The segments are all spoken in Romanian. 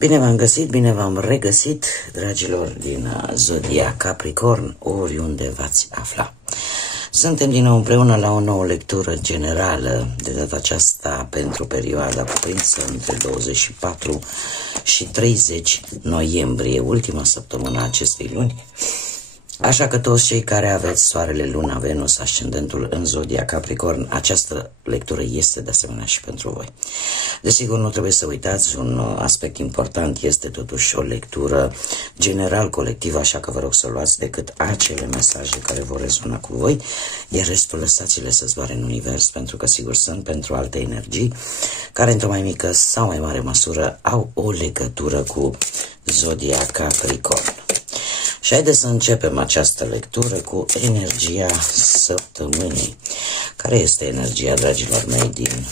Bine v-am găsit, bine v-am regăsit, dragilor din Zodia Capricorn, oriunde v-ați afla. Suntem din nou împreună la o nouă lectură generală, de data aceasta pentru perioada cuprinsă între 24 și 30 noiembrie, ultima săptămână a acestei luni. Așa că toți cei care aveți Soarele, Luna, Venus, Ascendentul în Zodia Capricorn, această lectură este de asemenea și pentru voi. Desigur, nu trebuie să uitați, un aspect important este totuși o lectură general colectivă, așa că vă rog să luați decât acele mesaje care vor rezona cu voi, iar restul lăsați-le să zboare în univers, pentru că sigur sunt pentru alte energii care într-o mai mică sau mai mare măsură au o legătură cu Zodia Capricorn. Și haideți să începem această lectură cu energia săptămânii. Care este energia, dragilor mei, din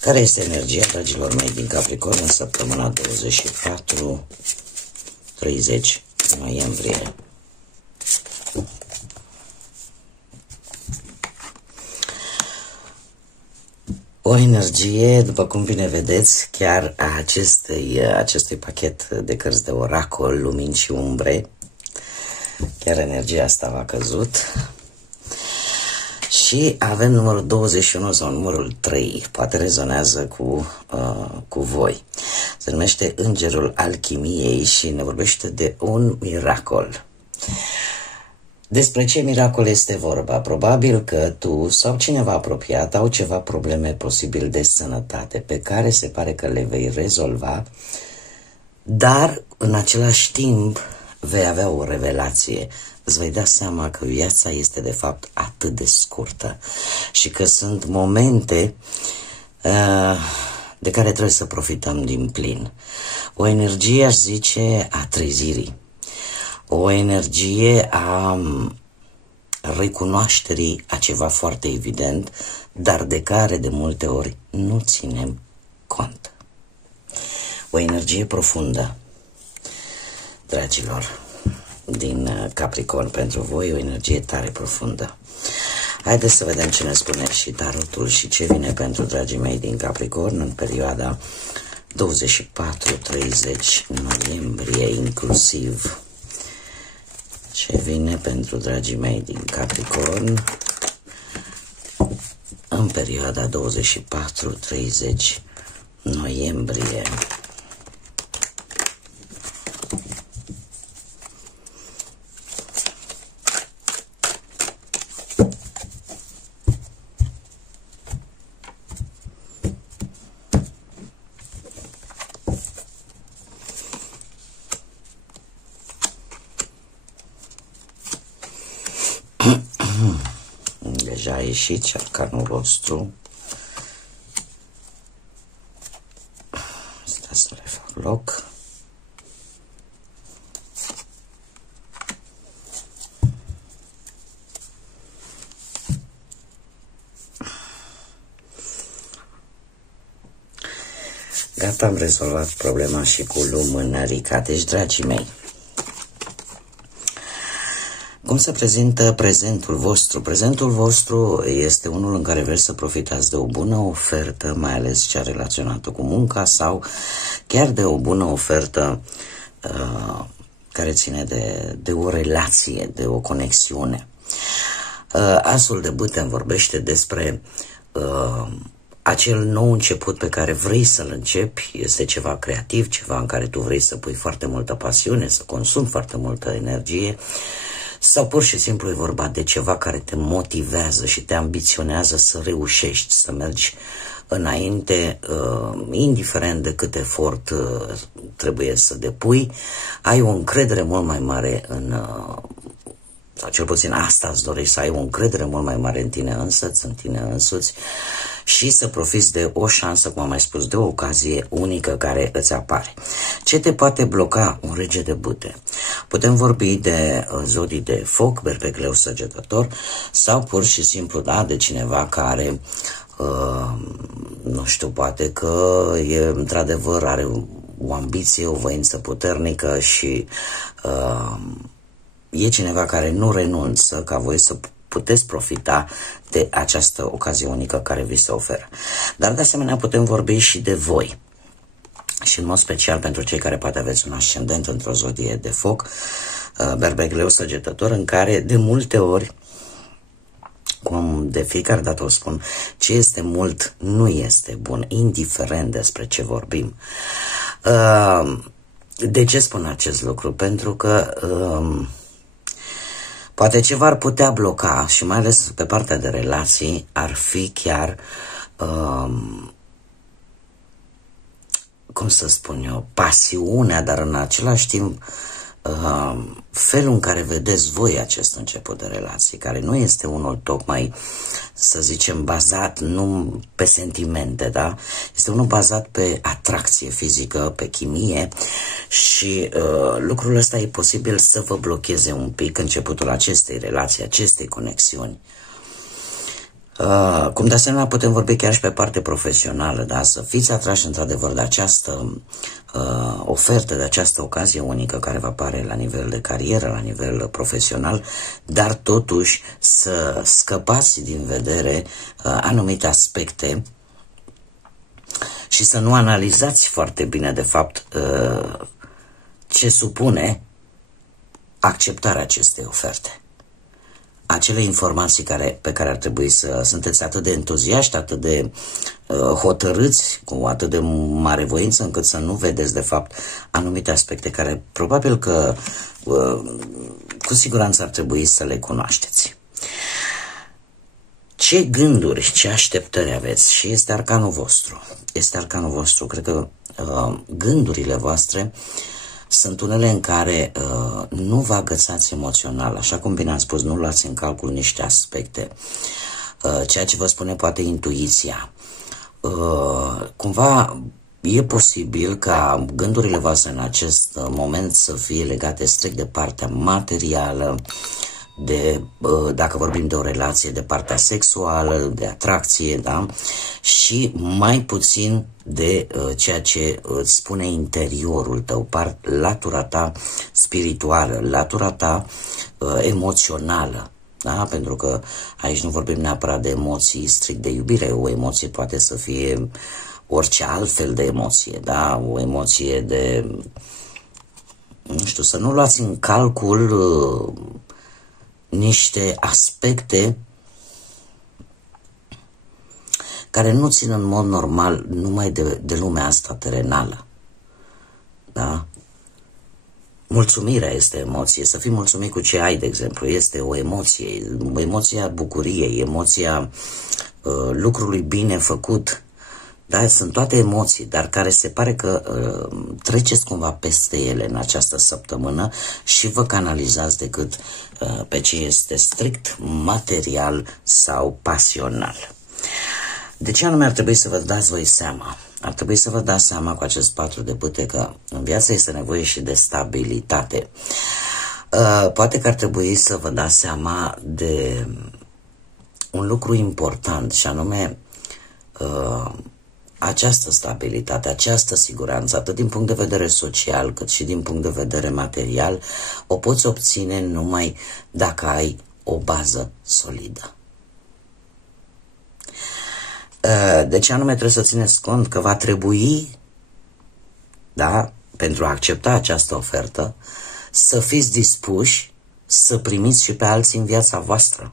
Care este energia, dragilor mei, din Capricorn în săptămâna 24-30 noiembrie? O energie, după cum bine vedeți, chiar a acestui pachet de cărți de oracol, lumini și umbre, chiar energia asta v-a căzut. Și avem numărul 21 sau numărul 3, poate rezonează cu voi. Se numește Îngerul Alchimiei și ne vorbește de un miracol. Despre ce miracol este vorba? Probabil că tu sau cineva apropiat au ceva probleme posibil de sănătate pe care se pare că le vei rezolva, dar în același timp vei avea o revelație. Îți vei da seama că viața este de fapt atât de scurtă și că sunt momente de care trebuie să profităm din plin. O energie, aș zice, a trezirii. O energie a recunoașterii a ceva foarte evident, dar de care de multe ori nu ținem cont. O energie profundă, dragilor, din Capricorn pentru voi, o energie tare profundă. Haideți să vedem ce ne spune și tarotul și ce vine pentru dragii mei din Capricorn în perioada 24-30 noiembrie inclusiv. Ce vine pentru dragii mei din Capricorn în perioada 24-30 noiembrie. Deja a ieșit și arcanul rostru. Stai să le fac loc. Gata, am rezolvat problema și cu lumânărica. Deci, dragii mei, cum se prezintă prezentul vostru? Prezentul vostru este unul în care vreți să profitați de o bună ofertă, mai ales cea relaționată cu munca sau chiar de o bună ofertă care ține de o relație, de o conexiune. Asul de bâte îmi vorbește despre acel nou început pe care vrei să-l începi. Este ceva creativ, ceva în care tu vrei să pui foarte multă pasiune, să consumi foarte multă energie, sau pur și simplu e vorba de ceva care te motivează și te ambiționează să reușești, să mergi înainte, indiferent de cât efort trebuie să depui, ai o încredere mult mai mare sau cel puțin asta îți dorești, să ai o încredere mult mai mare în tine însăți, în tine însuți și să profiți de o șansă, cum am mai spus, de o ocazie unică care îți apare. Ce te poate bloca? Un rege de bâte. Putem vorbi de zodii de foc, berbec, leu, săgetător, sau pur și simplu, da, de cineva care, nu știu, poate că e într-adevăr are o ambiție, o voință puternică și e cineva care nu renunță ca voi să puteți profita de această ocazie unică care vi se oferă. Dar de asemenea putem vorbi și de voi. Și în mod special pentru cei care poate aveți un ascendent într-o zodie de foc, Berbec, Leu, Săgetător, în care de multe ori, cum de fiecare dată o spun, ce este mult nu este bun, indiferent despre ce vorbim. De ce spun acest lucru? Pentru că poate ceva ar putea bloca, și mai ales pe partea de relații, ar fi chiar, cum să spun eu, pasiunea, dar în același timp felul în care vedeți voi acest început de relații, care nu este unul tocmai, să zicem, bazat nu pe sentimente, da? Este unul bazat pe atracție fizică, pe chimie, și lucrul ăsta e posibil să vă blocheze un pic începutul acestei relații, acestei conexiuni. Cum de asemenea putem vorbi chiar și pe parte profesională, da? Să fiți atrași într-adevăr de această ofertă, de această ocazie unică care vă apare la nivel de carieră, la nivel profesional, dar totuși să scăpați din vedere anumite aspecte și să nu analizați foarte bine de fapt ce supune acceptarea acestei oferte. Acele informații pe care ar trebui să sunteți atât de entuziaști, atât de hotărâți, cu atât de mare voință, încât să nu vedeți de fapt anumite aspecte care probabil că cu siguranță ar trebui să le cunoașteți. Ce gânduri, ce așteptări aveți? Și este arcanul vostru. Este arcanul vostru. Cred că gândurile voastre sunt unele în care nu vă agățați emoțional, așa cum bine am spus, nu luați în calcul niște aspecte, ceea ce vă spune poate intuiția. Cumva e posibil ca gândurile voastre în acest moment să fie legate strict de partea materială, dacă vorbim de o relație, de partea sexuală, de atracție, da? Și mai puțin de ceea ce îți spune interiorul tău, latura ta spirituală, latura ta emoțională. Da? Pentru că aici nu vorbim neapărat de emoții strict de iubire, o emoție poate să fie orice altfel de emoție, da? O emoție de, nu știu, să nu luați în calcul niște aspecte care nu țin în mod normal numai de lumea asta terenală. Da? Mulțumirea este emoție. Să fii mulțumit cu ce ai, de exemplu, este o emoție. Emoția bucuriei, emoția lucrului bine făcut. Da? Sunt toate emoții, dar care se pare că treceți cumva peste ele în această săptămână și vă canalizați decât pe ce este strict material sau pasional. De ce anume ar trebui să vă dați voi seama? Ar trebui să vă dați seama cu acest 4 de bâte că în viață este nevoie și de stabilitate. Poate că ar trebui să vă dați seama de un lucru important, și anume această stabilitate, această siguranță, atât din punct de vedere social, cât și din punct de vedere material, o poți obține numai dacă ai o bază solidă. De ce anume trebuie să țineți cont că va trebui, da, pentru a accepta această ofertă, să fiți dispuși să primiți și pe alții în viața voastră.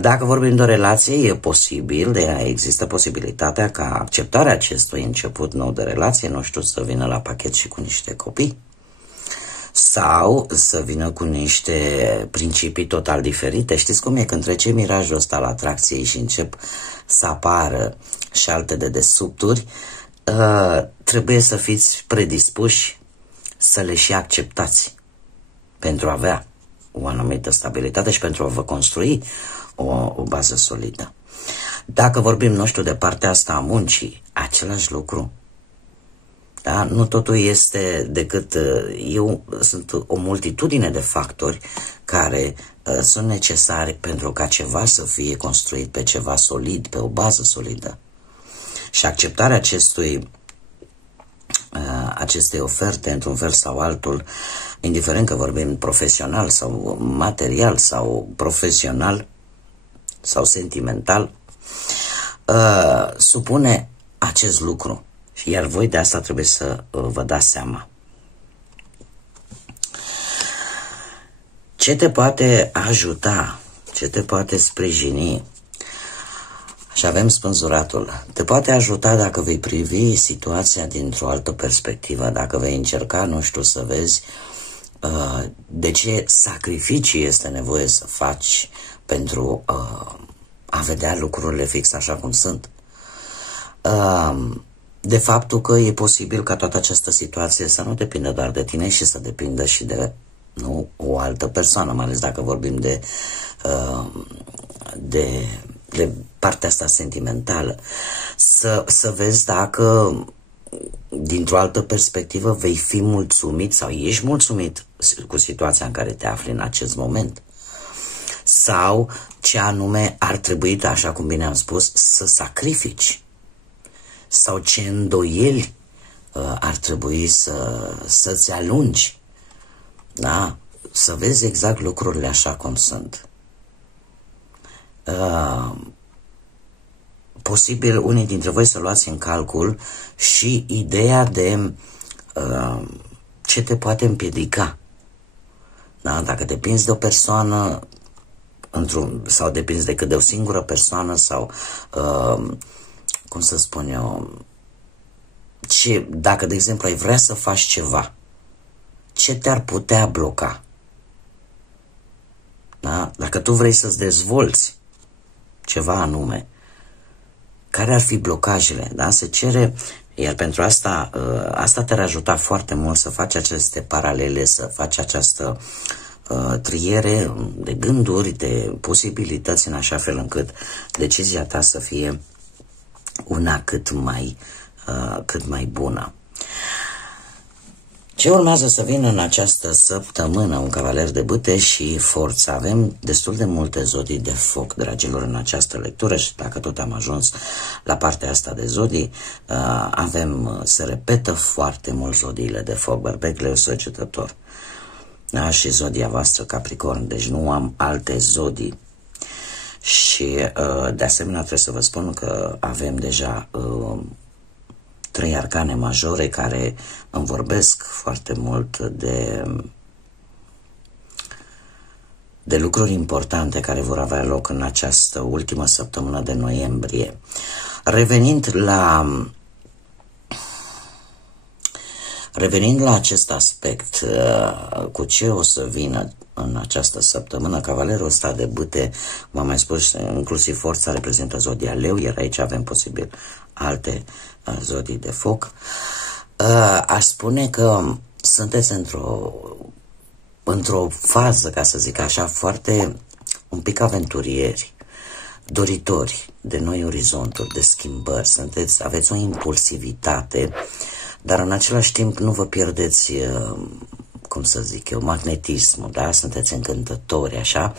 Dacă vorbim de o relație, e posibil, există posibilitatea ca acceptarea acestui început nou de relație, nu știu, să vină la pachet și cu niște copii, sau să vină cu niște principii total diferite. Știți cum e? Când trece mirajul ăsta al atracției și încep să apară și alte dedesubturi, trebuie să fiți predispuși să le și acceptați pentru a avea o anumită stabilitate și pentru a vă construi o bază solidă. Dacă vorbim, nu știu, de partea asta a muncii, același lucru. Da? Nu totul este decât, sunt o multitudine de factori care sunt necesari pentru ca ceva să fie construit pe ceva solid, pe o bază solidă. Și acceptarea acestei oferte într-un fel sau altul, indiferent că vorbim profesional sau material sau profesional sau sentimental, supune acest lucru. Iar voi de asta trebuie să vă dați seama. Ce te poate ajuta, ce te poate sprijini? Și avem spânzuratul. Te poate ajuta dacă vei privi situația dintr-o altă perspectivă, dacă vei încerca, nu știu, să vezi de ce sacrificii este nevoie să faci pentru a vedea lucrurile fix așa cum sunt. De faptul că e posibil ca toată această situație să nu depindă doar de tine și să depindă și de o altă persoană, mai ales dacă vorbim de partea asta sentimentală. Să vezi dacă dintr-o altă perspectivă vei fi mulțumit sau ești mulțumit cu situația în care te afli în acest moment. Sau ce anume ar trebui, așa cum bine am spus, să sacrifici. Sau ce îndoieli ar trebui să-ți alungi. Da? Să vezi exact lucrurile așa cum sunt. Posibil unii dintre voi să luați în calcul și ideea de ce te poate împiedica. Da? Dacă depinzi de o persoană sau depinzi decât de o singură persoană sau cum să spun eu, dacă de exemplu ai vrea să faci ceva, ce te-ar putea bloca? Da? Dacă tu vrei să-ți dezvolți ceva anume, care ar fi blocajele? Da? Se cere, iar pentru asta te-ar ajuta foarte mult să faci aceste paralele, să faci această triere de gânduri, de posibilități, în așa fel încât decizia ta să fie una cât mai bună. Ce urmează să vină în această săptămână? Un cavaler de bâte și forță. Avem destul de multe zodii de foc, dragilor, în această lectură și dacă tot am ajuns la partea asta de zodii, se repetă foarte mult zodiile de foc, Berbec, Leu, Săgetător. Da? Și zodia voastră Capricorn, deci nu am alte zodii. Și de asemenea trebuie să vă spun că avem deja 3 arcane majore care îmi vorbesc foarte mult de lucruri importante care vor avea loc în această ultimă săptămână de noiembrie. Revenind la acest aspect, cu ce o să vină în această săptămână, cavalerul ăsta de bâte, v-am mai spus, inclusiv forța reprezintă zodia Leu, iar aici avem posibil alte zodii de foc. Aș spune că sunteți într-o fază, ca să zic așa, foarte un pic aventurieri, doritori de noi orizonturi, de schimbări, aveți o impulsivitate, dar în același timp nu vă pierdeți, cum să zic eu, magnetismul, da? Sunteți încântători, așa,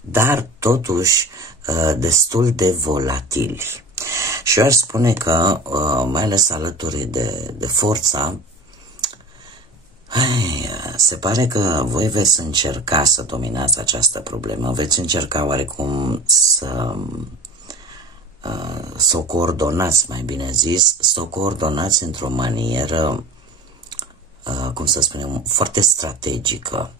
dar totuși destul de volatili. Și eu aș spune că, mai ales alături de forța, se pare că voi veți încerca să dominați această problemă, veți încerca oarecum să o coordonați, mai bine zis, să o coordonați într-o manieră, cum să spunem, foarte strategică.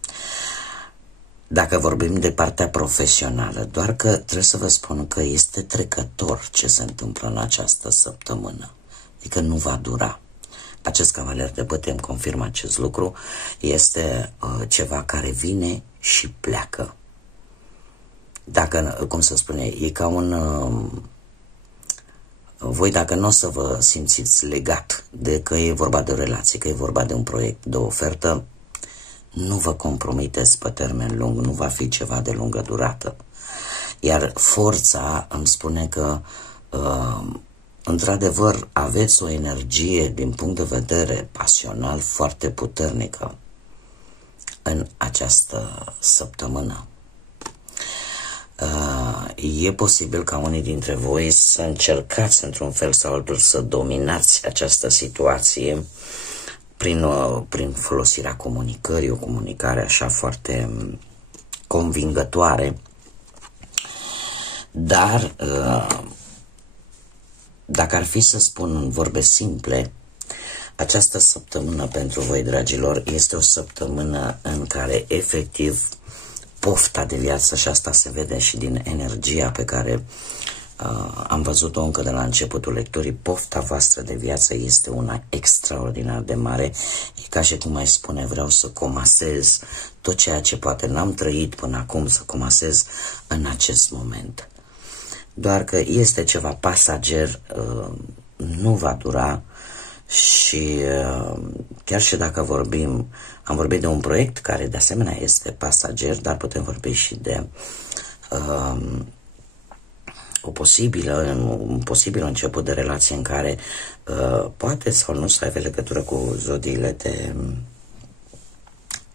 Dacă vorbim de partea profesională, doar că trebuie să vă spun că este trecător ce se întâmplă în această săptămână, adică nu va dura. Acest cavaler de bâte îmi confirmă acest lucru, este ceva care vine și pleacă. Dacă, cum să spune, e ca voi dacă nu o să vă simțiți legat de că e vorba de o relație, că e vorba de un proiect, de o ofertă, nu vă compromiteți pe termen lung, nu va fi ceva de lungă durată. Iar forța îmi spune că într-adevăr aveți o energie din punct de vedere pasional foarte puternică în această săptămână. E posibil ca unii dintre voi să încercați într-un fel sau altul să dominați această situație prin folosirea comunicării, o comunicare așa foarte convingătoare, dar dacă ar fi să spun în vorbe simple, această săptămână pentru voi, dragilor, este o săptămână în care efectiv pofta de viață, și asta se vede și din energia pe care am văzut-o încă de la începutul lecturii, pofta voastră de viață este una extraordinar de mare. E ca și cum mai spune, vreau să comasez tot ceea ce poate n-am trăit până acum, să comasez în acest moment. Doar că este ceva pasager, nu va dura. Și chiar și dacă am vorbit de un proiect care de asemenea este pasager, dar putem vorbi și de un posibil început de relație în care poate sau nu să aibă legătură cu zodiile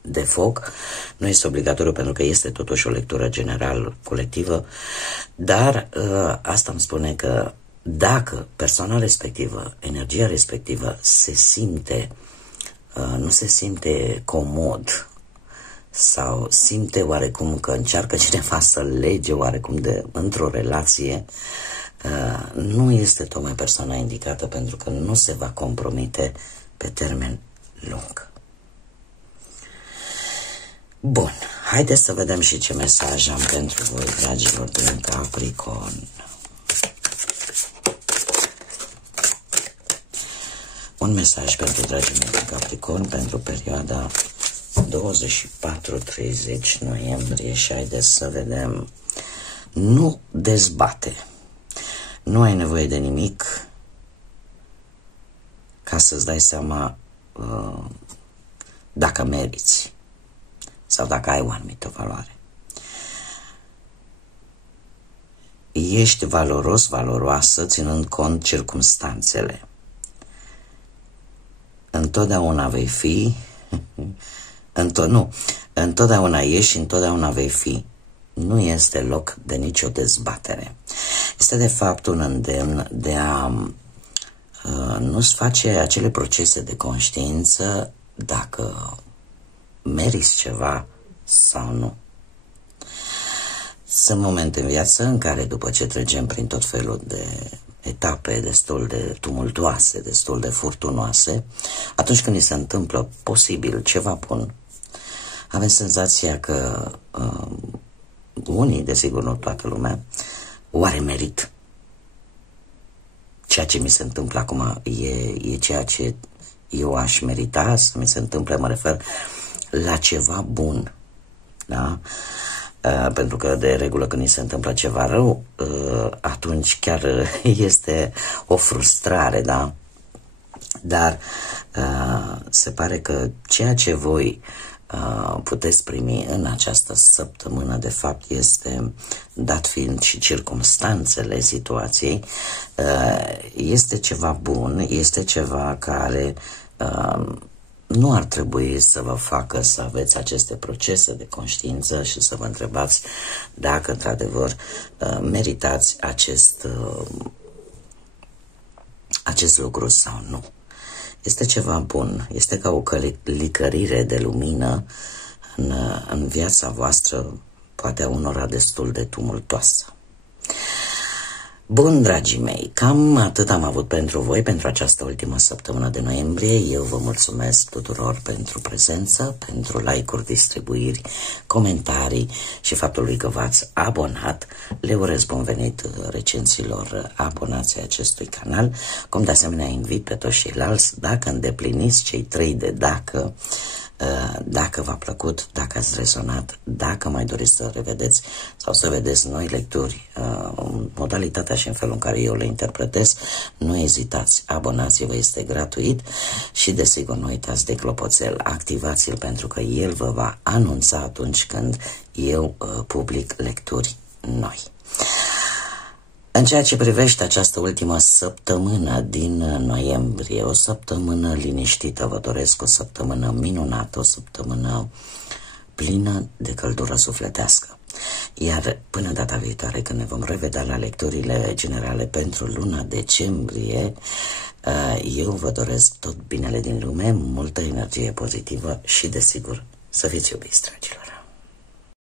de foc. Nu este obligatoriu pentru că este totuși o lectură general colectivă, dar asta îmi spune că dacă persoana respectivă, energia respectivă nu se simte comod sau simte oarecum că încearcă cineva să lege oarecum într-o relație, nu este tocmai persoana indicată, pentru că nu se va compromite pe termen lung. Bun, haideți să vedem și ce mesaj am pentru voi, dragilor din Capricorn. Un mesaj pentru dragii mei din Capricorn pentru perioada 24-30 noiembrie și haideți să vedem. Nu dezbate. Nu ai nevoie de nimic ca să-ți dai seama dacă meriți sau dacă ai o anumită valoare. Ești valoros, valoroasă, ținând cont circumstanțele. Întotdeauna vei fi, întotdeauna ești și întotdeauna vei fi. Nu este loc de nicio dezbatere. Este de fapt un îndemn de a nu-ți face acele procese de conștiință dacă meriți ceva sau nu. Sunt momente în viață în care, după ce trecem prin tot felul de etape destul de tumultuoase, destul de furtunoase, atunci când ni se întâmplă posibil ceva bun, avem senzația că unii, desigur nu toată lumea, oare merit? Ceea ce mi se întâmplă acum e ceea ce eu aș merita să mi se întâmple, mă refer la ceva bun, da? Pentru că de regulă când ni se întâmplă ceva rău, atunci chiar este o frustrare, da? Dar se pare că ceea ce voi puteți primi în această săptămână, de fapt, este, dat fiind și circumstanțele situației, este ceva bun, este ceva care nu ar trebui să vă facă să aveți aceste procese de conștiință și să vă întrebați dacă într-adevăr meritați acest lucru sau nu. Este ceva bun, este ca o licărire de lumină în viața voastră, poate a unora destul de tumultoasă. Bun, dragii mei, cam atât am avut pentru voi pentru această ultimă săptămână de noiembrie. Eu vă mulțumesc tuturor pentru prezență, pentru like-uri, distribuiri, comentarii și faptului că v-ați abonat. Le urez bun venit recenților abonații acestui canal, cum de asemenea invit pe toți ceilalți, dacă îndepliniți cei 3 de dacă v-a plăcut, dacă ați rezonat, dacă mai doriți să revedeți sau să vedeți noi lecturi, modalitatea și în felul în care eu le interpretez, nu ezitați, abonați-vă, este gratuit și desigur nu uitați de clopoțel, activați-l pentru că el vă va anunța atunci când eu public lecturi noi. În ceea ce privește această ultimă săptămână din noiembrie, o săptămână liniștită, vă doresc o săptămână minunată, o săptămână plină de căldură sufletească. Iar până data viitoare, când ne vom revedea la lecturile generale pentru luna decembrie, eu vă doresc tot binele din lume, multă energie pozitivă și, desigur, să fiți iubiți, dragilor.